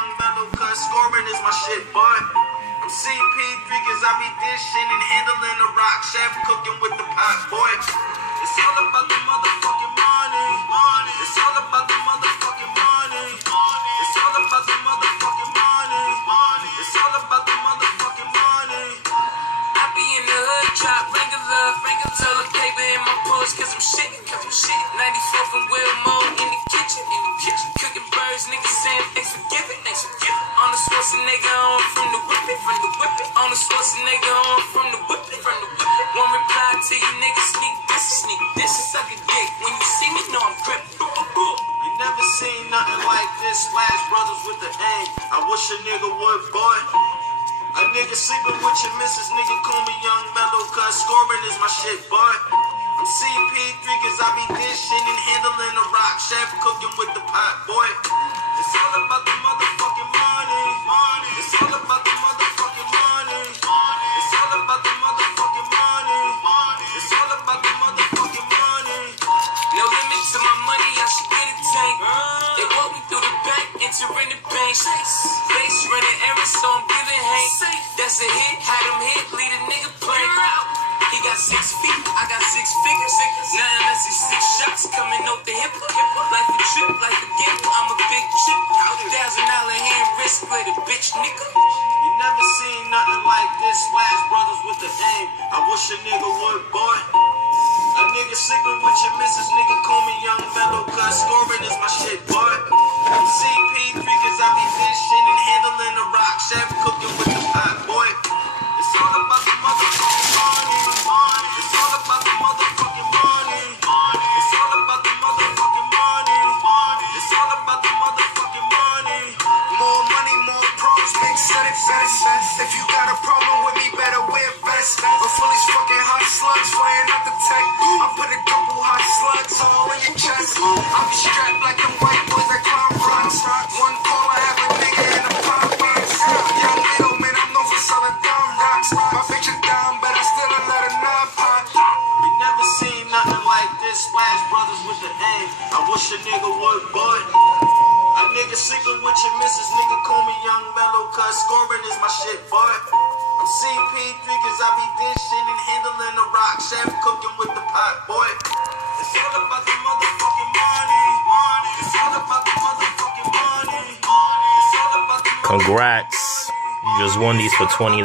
young mellow, cause scoring is my shit, boy. I'm CP3 cause I be dishing and handling the rock, chef cooking with the pot, boy. It's all about the motherfucking money. It's all about the motherfucking money. It's all about the motherfucking money. It's all about the motherfucking money. I be in the hood, drop regular, tell the paper in my pulse, cause I'm shit. 94 from Wilmore in the kitchen, cooking birds, niggas saying thanks for giving. On the Schwarzenegger on from the whipping, on the Schwarzenegger on from the whipping. One reply to you niggas, sneak this, suck a dick. When you see me, know I'm gripping. You never seen nothing like this, Splash Brothers with the aim. I wish a nigga would, boy. A nigga sleeping with your missus, nigga call me young mellow, cause scoring is my shit, boy. I'm CP3 cause I be dishing and handling the rock, chef cooking with the pot, boy. It's all about the motherfucking money. It's all about the motherfucking money. It's all about the motherfucking money. It's all about the motherfucking money. No limit to my money, I should get a tank. They walk me through the back, entering the bank. Face running errands, so I'm giving hate. That's a hit, had him hit, lead a nigga play. He got 6 feet, I got 6 fingers. Nothing less than 6 shots coming off the hip. Life a trip, life a gift, I'm a big chip. $1,000 hand wrist with a bitch nigga. You never seen nothing like this, Splash Brothers with the aim. I wish a nigga would, boy. A nigga sleeping with your missus, nigga call me young mellow, cause scoring is my shit, boy. I'm CP3 cause I be dishing and handling the rock, chef cooking with the pot, boy. It's all about the motherfucking money. It's all about the motherfucking money. It's all about the motherfucking money. It's all about the motherfucking money. More money, more pros, big set it best. If you got a problem with me, better wear vest. Before these fucking hot slugs flying out the tech, I put a couple hot slugs all in your chest. I'm strapped like them white boys that clown rocks. One call, I have a nigga in a pop box. Young middleman, I'm known for selling dumb rocks. My bitch is down, but I still let her not pop. You never seen nothing like this, Splash Brothers with the aim. I wish a nigga would, boy. A nigga sleeping with your missus, nigga call me young mellow, cause scoring is my shit, boy. I'm CP3 cause I be dishing and handling the rock, chef cooking with the pot, boy. It's all about the motherfucking money. It's all about the motherfucking money. It's all about the Congrats. You just won these for $20.